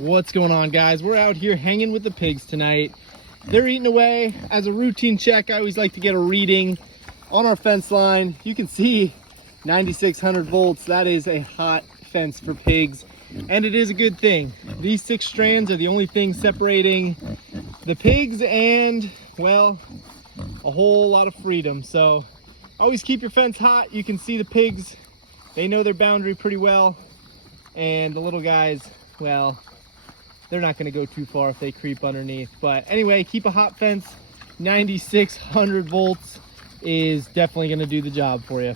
What's going on, guys? We're out here hanging with the pigs tonight. They're eating away. As a routine check, I always like to get a reading on our fence line. You can see 9600 volts. That is a hot fence for pigs, and it is a good thing. These 6 strands are the only thing separating the pigs and, well, a whole lot of freedom. So always keep your fence hot. You can see the pigs, they know their boundary pretty well, and the little guys, well, they're not going to go too far if they creep underneath. But anyway, keep a hot fence. 9600 volts is definitely going to do the job for you.